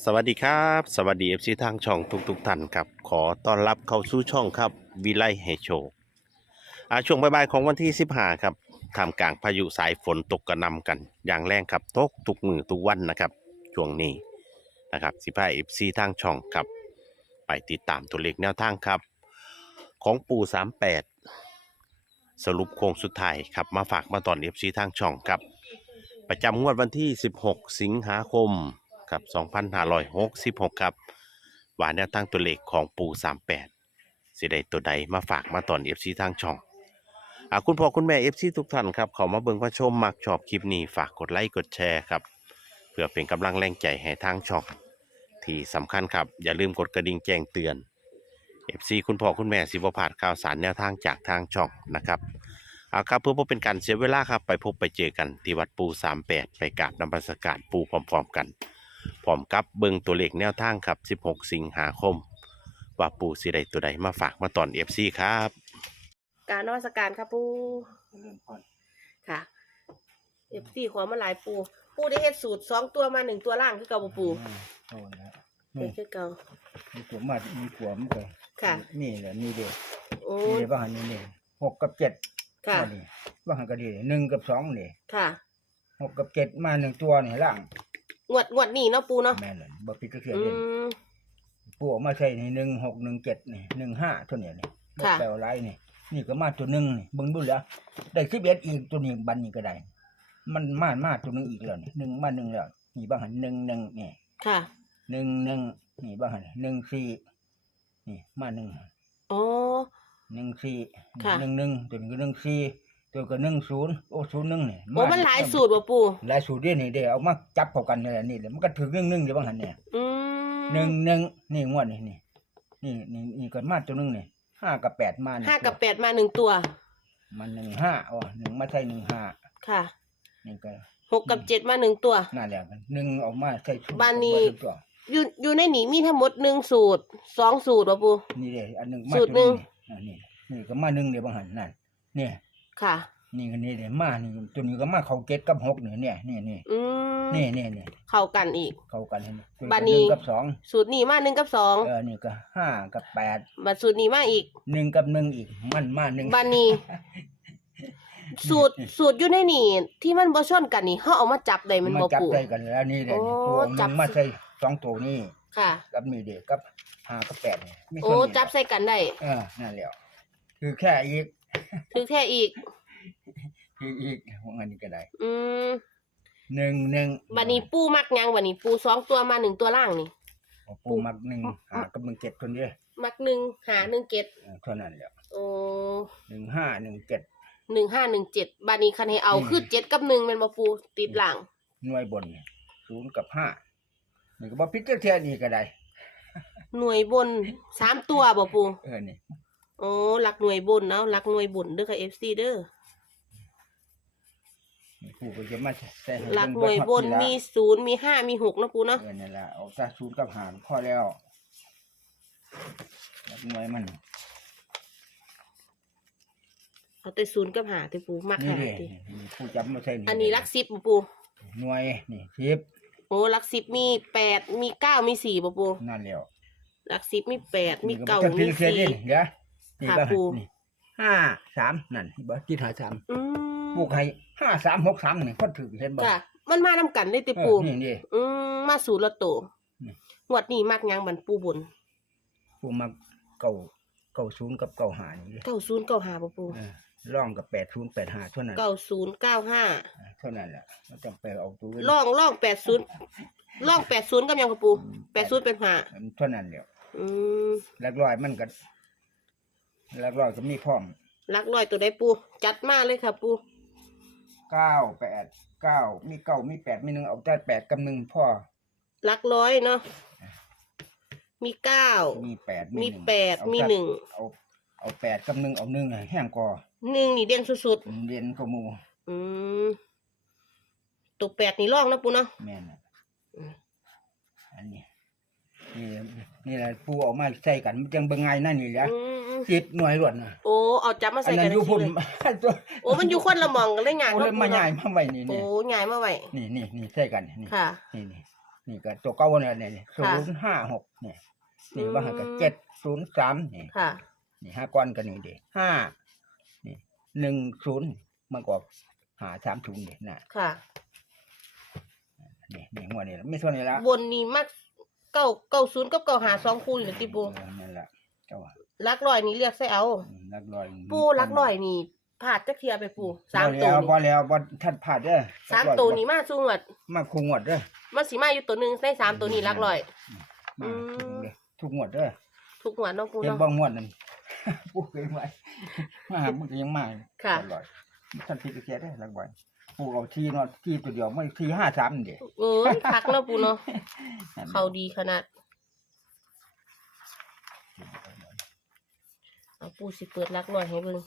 สวัสดีครับ สวัสดีเอฟซีทางช่องทุกๆท่านครับ ขอต้อนรับเข้าสู่ช่องครับวิไลให้โชอาช่วงบ่ายๆของวันที่ 15 ครับท่ามกลางพายุสายฝนตกกระนำกัน อย่างแรงครับตกทุกมือทุกวันนะครับ ช่วงนี้นะครับสิพาเอฟซีทางช่องครับ ไปติดตามตัวเลขแนวทางครับ ของปู่ 38 สรุปโค้งสุดท้ายครับมาฝากมาตอนเอฟซีทางช่องครับ ประจำงวดวันที่ 16 สิงหาคม ครับ 2566 ครับว่าแนวทางตัวเลขของปู38 สิได้ตัวใดมาฝากมาตอน FC ทางช่องอคุณพ่อคุณแม่ FC ทุกท่านครับเขามาเบิ่งมาชมมักชอบคลิปนี้ฝากกดไลค์กดแชร์ครับ เพื่อเป็นกำลังแรงใจให้ทางช่อง ที่สำคัญครับ อย่าลืมกดกระดิ่งแจ้งเตือน FC คุณพ่อคุณแม่สิบพลาดข่าวสารแนวทางจากทางช่องนะครับเอาครับเพื่อบ่เป็นการเสียเวลาครับ ไปพบไปเจอกันที่วัดปู38 ไปกราบนมัสการปูพร้อมๆกัน พร้อมกับเบิงตัวเลขแนวทางครับ 16 สิงหาคม ว่าปูสิได้ตัวใดมาฝากมาตอน FC ครับ การนวัตการครับปูเริ่มก่อนค่ะเอฟซีขอมาหลายปู ปูได้เฮ็ดสูตรสองตัวมาหนึ่งตัวล่างคือเก่าบ่ปูอ่าโอ้แล้วเป็นี่นคือเก่ามีขวมมามีขวมก็ค่ะนี่แหละนี่เด็กโอ้นี่เด็กบ้างนี่นี่หกกับเจ็ดค่ะมานี่บ้างก็ดีหนึ่งกับสองนี่ค่ะหกกับเจ็ดมาหนึ่งตัวนี่ล่าง งวดงวดนี้เนาะปูเนาะแม่นเลยบ่ปิดก็เขียนอืเล่นม ปูออกมาใส่นี่หนึ่งหกหนึ่งเจ็ดนี่หนึ่งห้าตัวเนี้ยนี่ค่ะ แปลว่าไรนี่ นี่ก็มาตัวหนึ่งนี่เบิ่งดูแล้วได้สิบเอ็ดอีกตัวนี้บันนี่ก็ได้ มันมามาตัวหนึ่งอีกแล้วนี่หนึ่งมาหนึ่งแล้วนี่บ้างหันหนึ่งหนึ่งนี่ค่ะหนึ่งหนึ่งนี่บ้างหันหนึ่งสี่นี่มาหนึ่งโอ้หนึ่งสี่ค่ะ หนึ่งหนึ่งตัวนี้ก็หนึ่งสี่ ตัวก็หนึ่งศูนย์โอ้ศูนย์หนึ่งนี่โอ้มันหลายสูตรบ่ปูหลายสูตรเด้นี่เด้เอามาจับเข้ากันนี่แหละนี่แหละมันก็ถึงหนึ่งหนึ่งเดี๋ยวบางหันเนี่ยอืมหนึ่งหนึ่งนี่งวดนี่นี่นี่นี่นี่ก็มาตัวหนึ่งนี่ห้ากับแปดมานี่ห้ากับแปดมาหนึ่งตัว มันหนึ่งห้าอ๋อหนึ่งมาใช่หนึ่งห้าค่ะนี่ก็หกกับเจ็ดมาหนึ่งตัวนั่นแหละมันหนึ่งออกมาใช่สูตรบ้านนี้ออกมทุกตัวอยู่อยู่ในนี้มีทั้งหมดหนึ่งสูตรสองสูตรบ่ปูนี่เด้อันหนึ่งมาสูตรหนึ่งตัวนี่นี่นี่ก็มาหนึ่งเดี๋ยวบางหันนั่นเนี่ย ค่ะ นี่ก็นี่เดี๋ยวมานี่ตัวนี้ก็มาเขาเก็ตกับหกเนี่ยเนี่ยนี่นี่อืมนี่นี่นี่เข้ากันอีก เข้ากันเห็นไหมตัวบัดนี้ หงกับสองสูตรนี้มาหนึ่งกับสองเออนี่ก็ห้ากับแปดบัดสูตรนี้มาอีกหนึ่งกับหนึ่งอีกมันมาหนึ่งบานีสูตรสูตรอยู่ในนี่ที่มันบ่ชนกันนี่เฮาเอามาจับได้มันมาบ่จับปูใจกันแล้วนี่เลยโอ้ตัวหจันึ่บงมาใส่สองตัวนี่ค่ะ กับมีเด็กกับห้ากับแปดนี่มีโอ้ส่วนนี้จับใส่กันได้ เออนั่นแหละคือแค่อีก ถึงแท้อีกคืออีกของอันนี้ก็ได้อืมหนึ่งหนึ่งบัดนี้ปูมักยังบัดนี้ปูสองตัวมาหนึ่งตัวล่างนี่เอาปูมักหนึ่งหากับหนึ่งเจ็ดคนเดียวมักหนึ่งหาหนึ่งเจ็ดเออเท่านั้นแหละโอ้หนึ่งห้าหนึ่งเจ็ดหนึ่งห้าหนึ่งเจ็ดบัดนี้คันให้เอาอืมคือเจ็ดกับหนึ่งแมันบ่ปูติดหลังหน่วยบนศูนย์กับห้านี่ก็บ่พิจารณานี่ก็ได้หน่วยบนสามตัวบ่ปูเออนี่ โอ้หลักหน่วยบนเนาะหลักหน่วยบนเด้อค่ะ FC เด้อนี่ปูก็จะมาใส่ให้หลักหเบิ่น่วยงบนเบิดมีทีละศูนย์มีห้ามีหกเนาะปูเนาะเออนี่นแหละเอาแตาศูนย์กับหารพอแล้วหลักหน่วยมันเอาแต่ศูนย์กับหาติปูมักนี่หาเด้ตินี่ผู้จับมาใส่นี่อันนี้หลักสิบบ่ปูหน่วยนี่สิบโอ้หลักสิบมีแปดมีเก้ามีสี่บ่ปูนั่นแล้วหลักสิบมีแปดมีนี่เก้าจะมีพิจารณาสี่นี่เดี๋ยว นี่ค่ะบ้างปู่นี่ห้าสามนั่นบ่ที่หาสามอืมปลูกให้ห้าสามหกสามนี่คนถือเห็นบ่จ้ะมันมานำกันได้ติเอปู อนี่นี่ อืมมาสู่ละโตนี่ งวดนี้มักยังบันปูบนปูมาเก่าเก่าศูนย์กับเก่าหานี่เลยเก้าศูนย์เก้าหาบ่ปูเออร่องกับแปดศูนย์แปดห้าเท่านั้นเก้าศูนย์เก้าห้าเท่านั้นแหละมันต้องไปเอาตัวล่องล่องแปดศูนย์ล่องแปดศูนย์กับยังกับปูแปดศูนย์เป็นหาเท่านั้นเดียวอืมหลักร้อยมันก็ หลักร้อยก็มีพร้อมลักลอยตัวได้ปู จัดมาเลยค่ะปู เก้าแปดเก้ามีเก้ามีแปดมีหนึ่งเอาแต่แปดกับหนึ่งพ่อลักร้อยเนาะ มีเก้า มีแปดมีหนึ่งแปดเอามีแต่หนึ่ง เอาเอาแปดกับหนึ่งเอาหนึ่งให้แห้งกอหนึ่งนี่เด่นสุดเรียนก็มูๆ อืม ตัวแปดนี่ล่องนะปูเนาะ แม่น่ะอืม อันนี้นี่ นี่แหละปูเออกมาใส่กันมันจังเบิ่งไงนั่นนี่แหละอืมสิบหน่วยรวดน่ะโอ้เอาจับมาอัใส่นนั้กันนอยู่พุ่นเลยตัวโอ้มันอยู่คนละหมองกันเลยงานโอ้เลยมาใหญ่มาไว้นี่โอ้นี่ง่ายมาไว้นี่นี่นี่ใส่กันนี่ค่ะ นี่นี่นี่ก็ตัวเก่าเนี่ยนี่ศูค่ะ นย์ห้าหกเนี่ยนี่ว่าหันก็เจ็ดศูนย์สามนี่ ค่ะ นี่ห้าก้อนกันนี่เด็ห้านี่หนึ่งศูนย์มันก็หาสามศูนย์เด็นะค่ะ นี่นี่หัวนี่ละไม่ส่วนนี่ละบนนี้มัก เก้าเก้าศูนย์กับเก้าหาสองคูนี่ติปูเออนั่นแหละเจ้าว่าลักลอยนี่เรียกใส่เอา อืมลักลอยปูลักลอยนี่ผาดจักเทียไปปูสามบ่ตัวแล้วนี่พอแล้วพอท่านพลาดเด้อสามตัวนี้มาสูงวดมาคุงวดเด้อมันสิมาอยู่ตัวหนึ่งในสามตัวนี้ลักลอย มาอืมทุกงวดเด้อทุกหัวดเน้องปูเห็นเนาะบ้างงวดนั่น ปูเคยไว้มาหามันก็ยังมาค่ะลักลอยท่านพิจารณาได้อลักลอย ปูเอาทีเนาะทีตัวเดียวไม่ทีห้าสามนี่เด้เอ้ยคักเนาะปูเนาะนั่นเขาดีขนาดเอาปูสิเปิดลักลอยให้เบิ่ง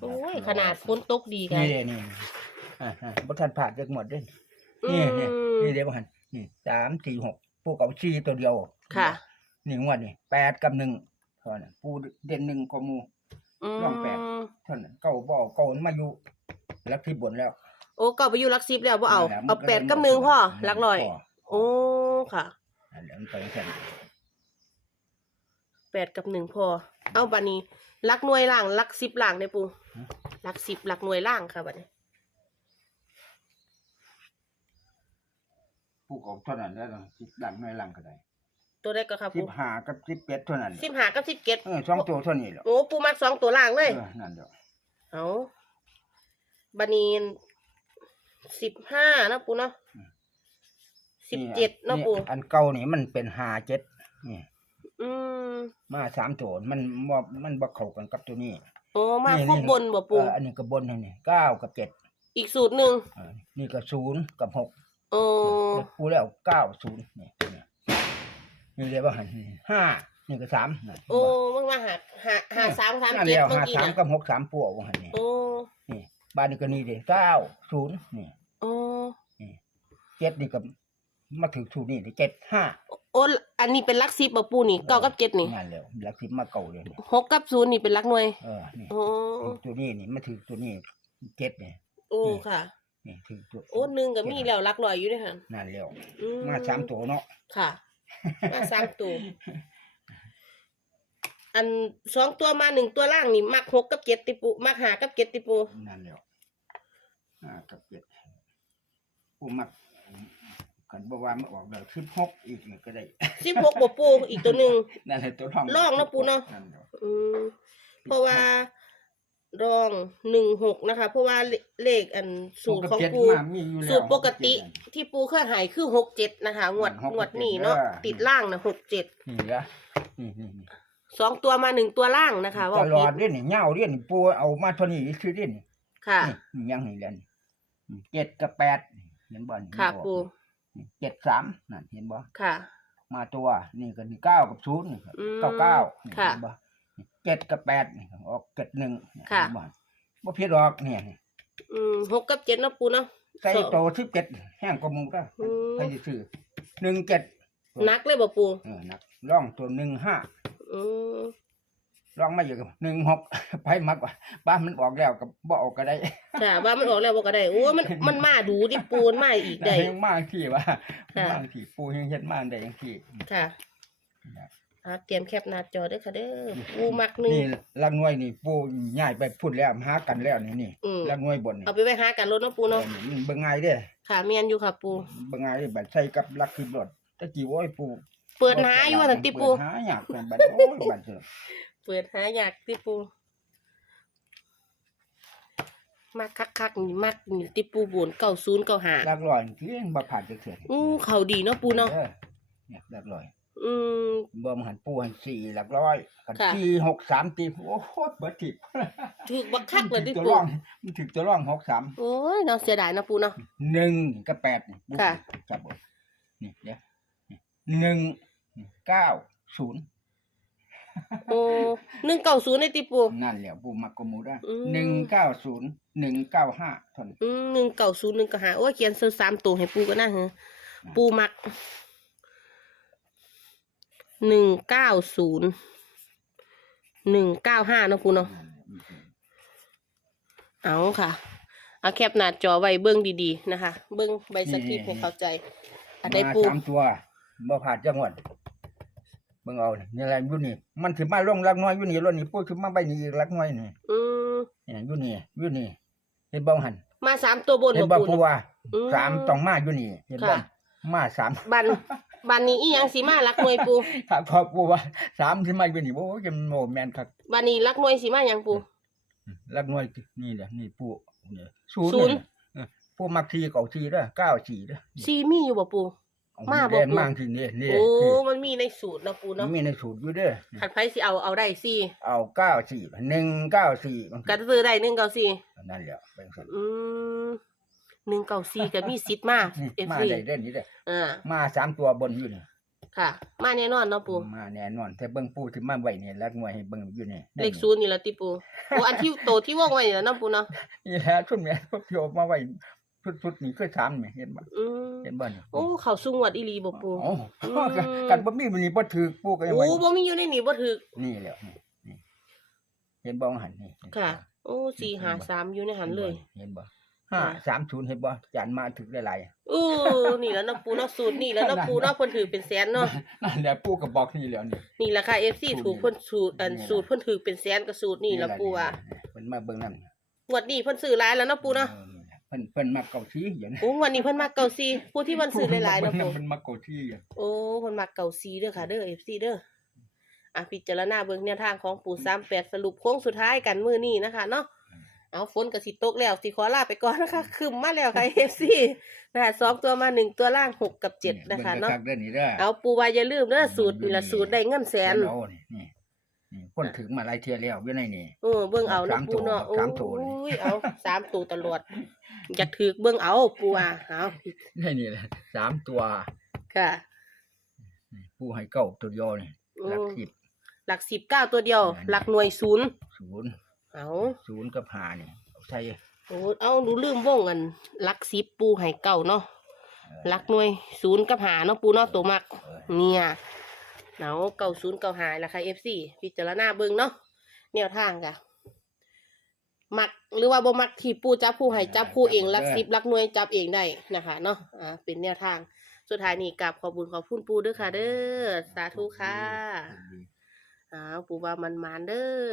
โอ้ยขนาดฝนตกดีกันนี่เด้นี่อ่าๆบ่ทันผ่านจักงวดเด้ออืนี่นี่มนี่เดี๋ยวมันนี่สามสี่หกปูเก่าชีตัวเดียว ค่ะนี่งวดนี่แปดกับหนึ่งเท่านั้นปูเด่นหนึ่งก็หมูอืลองแปดมเท่านั้นเก่าบ่เก่ามันมาอยู่ ลักที่บนแล้วโอ้เก่าไปอยู่ลักซิบแล้วบ่เอานั่นแหละเอามันก็แปดลยกับหนึ่งพ่อมลักลอยพ่โอ้ค่ะนั่นแหละมันไปแค่นั้นแปดกับหนึ่งพอ เอาบัดนี้ลักหน่วยล่างลักสิบล่างได้ปูลักสิบลักหน่วยล่างค่ะบัดนี้ปูเก่าเท่านั้นแล้วสิบหลังไม่หลังก็ได้ ตัวได้ก็ค่ะสิปูบห้ากับสิบเป็ดเท่านั้นสิบห้ากับสิบเก็ดเออสองตัวเท่านี้แหล้วโอ้ปูมักสองตัวล่างเลยเออนั่นเดียวเอา บัดนี้สิบห้านะปูเนาะสิบเจ็ดเนาะปูอันเก่านี่มันเป็นห้าเจ็ดนี่อืมมาสามตัวมันบ่มันบ่เข้ากันกับตัวนี้โอ้มานี่ครบนี่บนบ่ปูเอออันนี้ก็บนเท่านี้เก้ากับเจ็ดอีกสูตรหนึ่งเออนี่ก็ศูนย์กับหกโอ้ปูแล้วเก้าศูนย์นี่นี่นี่เรียกว่าหันห้านี่ก็สามนั่นโอ้มึงมาหาหาหาสามสามนั่นเจ็ดแล้วเมื่อห้ากี้สามนะกับหกสามปูเอาว่าหันนี่โอ้นี่ บ้านนี้ก็นี่เด้เก้าศูนย์นี่โอ้เจ็ดนี่ก็มาถึงศูนย์นี่เจ็ดห้าโอ้อันนี้เป็นลักซิบบ่ปูนี่เก้ากับเจ็ดนี่นั่นแล้วหลักสิบมาเก่าเลยนี่หกกับศูนย์นี่เป็นลักหน่วยเออนี่โอ้ตัวนี้นี่มาถึงตัวนี้เจ็ดนี่โอ้ค่ะนี่ถึงตัวโอ้หนึ่งกับมีแล้วลักลอยอยู่ด้วยค่ะนั่นแล้วอืมาสามตัวเนาะค่ะมาสามตัว อันสองตัวมาหนึ่งตัวล่างนี่มักหกกับเจ็ดติปูมักหากับเจ็ดติปูนั่นแล้วอ่ากับเจ็ดปูมักกันบอกว่ามันออกแบบสิบหกอีกนี่ก็ได้สิบหกบ่ปูอีกตัวหนึ่ง นั่นแหละตัวรองรองเนาะปูเนาะนั่นแหละอืมเพราะว่า รองหนึ่งหกนะคะ เพราะว่าเลเลขอันสูตรของเจ็ดปูมามีอยู่แล้วสูตรปกติเจ็ดนั่นที่ปูเคยใหายคือหกเจ็ดนะคะงวดหกกับงวดนี้เนาะเจ็ดเด้อติดล่างนะหกเจ็ด นี่ละนี่นี่นี่ สองตัวมาหนึ่งตัวล่างนะคะตว่าลอผิดดเรื่องนี่เหงาเรื่องนี่ปูเอามาเท่านี้คือเรื่องนี่ค่ะ นี่ยังนี่แหละนี่อืมเจ็ดกับแปดเห็นบ่นี่ค่ะบอกปูนี่เจ็ดสามนั่นเห็นบ่ค่ะ มาตัวนี่ก็นี่เก้ากับศูนย์นี่อืมเก้าเก้านี่ค่ะเห็นบ่นี่เจ็ดกับแปดนี่ออกเจ็ดหนึ่งนี่ค่ะเห็นบ่บ่ผิดหรอกเนี่ยนี่อืมหกกับเจ็ดเนาะปูเนาะใส่สองโตสิบเจ็ดแห้งกว่าหมูก็อืมใครจะซื้อหนึ่งเจ็ดนักเลยบ่ปูเออนักร่องตัวหนึ่งห้า อืมร่องมาอยู่กับหนึ่งหกไปมักว่าบ้านมันออกแล้วกับบ่ออกก็ได้ค่ะ ว่ามันออกแล้วบ่ก็ได้โอ้มันมันมาดูดิปูมันมาอีกได้ ยังมากที่ว่าค่ะ มากที่ปูยังเฮ็ดมาได้ยังที่ค่ะอ่าเตรียมแคปหน้าจอเด้อค่ะเด้อปูมักหนึ่งนี่ลังหน่วยนี่ปูย้ายไปพูดแล้วหากันแล้วนี่นี่อืม ลังหน่วยบนนี่เอาไปไว้หากันรถเนาะปูเนาะเออนี่มันเบิ่งง่ายเด้อค่ะเมียนอยู่ค่ะปู เบิ่งง่ายเด้อบัดใส่กับลักขึ้นรถตะกี้โอ้ยปู เปิดหาอยู่ว่าซั่นติปู เปิดหาอยากเป็นบัดโอ้ยบัดเถอะเปิดหาอยากติปู มักคักๆนี่มักนี่ติปูบนเก้าศูนย์เก้าหาลักลอยเลี้ยงบ่ผ่านจักเทื่ออู้เขาดีเนาะปูเนาะ ออเนี่ยลักลอยอืม บ่มหันปูหันสี่หลักร้อยกันค่ะ สี่หกสามตีโอ้โหเบิดทิพถูกบักคักเลยติตัวปู ร่องมันถึกตัวร่องหกสามโอ้ยเนาะเสียดายเนาะปูเนาะ หนึ่งกับแปดนี่ค่ะจับบ่นี่เดี๋ยวนี่หนึ่ง เก้าศูนย์โอ้หนึ่งเก้าศูนย์ในติปู นั่นแหละปูมักกว่าหมูได้อืม หนึ่งเก้าศูนย์หนึ่งเก้าห้าท่านอืมหนึ่งเก้าศูนย์หนึ่งเก้าหาโอ้ยเขียนซื้อสามตัวให้ปูก็น่าเหรอปูมักหนึ่งเก้าศูนย์หนึ่งเก้าห้าเนาะปูเนาะ เอาค่ะเอาแคปหน้าจอไว้เบิ้งดีๆนะคะ เบิ้งใบสคริปต์ให้เข้าใจอันใดมาปูสามตัวบ่ผ่านจังหวัด เบิ่งเอานี่นี่อะไรอยู่นี่ มันสิมาลงลักน้อยอยู่นี่รถนี่ปูสิมาใบนี้อีกลักน้อยนี่อืมเนี่ยอยู่นี่อยู่นี่เห็นบ่หันมาสามตัวบนเห็นบ่บ่ปูปูว่าอืมสามต้องมาอยู่นี่เห็นบ่ค่ะมาสามบันบันนี้อีหยังสีมารักหน่วยปูถ้าพอปูว่าสามสิมาอยู่นี่โอ้ยจะโมแม่นคักบันนี้รักหน่วยสีมาหยังปูลักน้อยนี่แหละนี่ปูเนี่ยศูศูนนย์ย์เออปูมักทีเก่าทีเด้อเก้าสี่เด้อซีมีอยู่บ่ปูเอ มาบ่แดนปู มากทีนี่นี่โอ้ที่มันมีในสูตรเนาะปูมันเนาะมีในสูตรอยู่เด้อขันไผสิเอาเอาได้สิเอาเก้าสี่หนึ่งเก้าสี่มันก็ซื้อได้หนึ่งเก้าสี่นั่นแหละเป็นสันอืมหนึ่งเก้าสี่ก็มีสิทธิ์มานี่เอฟมาซีได้เด่นนี้เด้ออ่ามาสามตัวบนอยู่นี่ค่ะ มาแน่นอนเนาะปูมาแน่นอนแต่เบิ่งปูที่มาไว้นี่รักงวยให้เบิ่งอยู่นี่เลขศูนย์นี่ละติปูโอ้อันที่โตที่วงไว้นี่ละเนาะปูเนาะ นี่แหละชุดแม่พวกโยมมาไว้ ชุดๆนี่คือสามนี่เห็นบ่อืมเห็นบ่นี่โอ้เขาสูงวัดอีหลีบ่ปู โอ้อืม กันกันบ่มีมันนี่บ่ถือปูก็ยังโอ้ไว้บ่มีอยู่ในนี่บ่ถึกนี่แหละนี่นี่เห็นบ่หันนี่ค่ะ โอ้สี่หาสามอยู่ในหันเลย เห็นบ่ห้าสามศูนย์เห็นบ่จานมาถึกหลายๆเออนี่แล้วเนาะปูเนาะสูตรนี่แล้วเนาะปูเนาะเพิ่นถือเป็นแสนเนาะนั่นแหละปูก็บอกนี่แหล้วนี่ นี่แหละค่ะ FC ถูกเพิ่นสูตรอันสูตรเพิ่นถือเป็นแสนกับสูตรนี่ละปูอะเพิ่นมาเบิ่งนั่นงวดนี้เพิ่นซื้อหลายแล้วเนาะปูเนาะ ออเพิ่นเพิ่นมาเก่าที่อย่างนั้นโอ้งวันนี้เพิ่นมักเก่าซีผู้ที่เพิ่นซื้อหลายๆเนาะปูเพิ่นมาเก่าที่อย่างโอ้เพิ่นมักเก่าซีเด้อค่ะเด้อ FC เด้ออะพิจารณาเบิ่งแนวทางของปู่38สรุปโค้งสุดท้ายกันมื้อนี้นะคะเนาะเอาฝนก็สิตกแล้วสิขอลาไปก่อนนะคะคึมมาแล้วค่ะ FC นะคะสองตัวมาหนึ่งตัวล่างหกกับเจ็ดนะคะเนาะบิ่งกๆเด้อนี่เด้อเอาปูว่าอย่าลืมเด้อสูตรนี่ละสูตรได้เงินแสนเอานี่นี่นี่ คนถึงมาหลายเที่ยแล้วอยู่ในนี่ เออเบิ่งเอาเนาะสามปูเนาะตัวสามตัวโอ้นี่ยเอาสามตัวตลอดอยากถือเบิ่งเอาปูอะเอาในนี่แหละสามตัวค่ะนี่ผู้ให้เก้าตัวเดียวนี่อืมหลักสิบ หลักสิบเก้าตัวเดียวอืมหลักหน่วยศูนย์ศูนย์เอาศูนย์กับห้านี่เอาใส่โอ้เอาดูลืมวงกันหลักสิบปูให้เก่าเนาะเออหลักหน่วยศูนย์กับหาเนาะปูเนาะตัวมัก เออเนี่ย เนาเก่าศูนย์เก่าหาราคาเอฟซีพิจารณาเบิ่งเนาะแนวทางกะมักหรือว่าบ่มักที่ปูจับผู้ให้จับผู้เองหลักสิบหลักหน่วยจับเองได้นะคะเนาะอ่าเป็นแนวทางสุดท้ายนี้กราบขอบคุญขอบคุณปูเด้อค่ะ เด้อสาธุค่ะอ้าวปูว่ามันมานๆเด้อ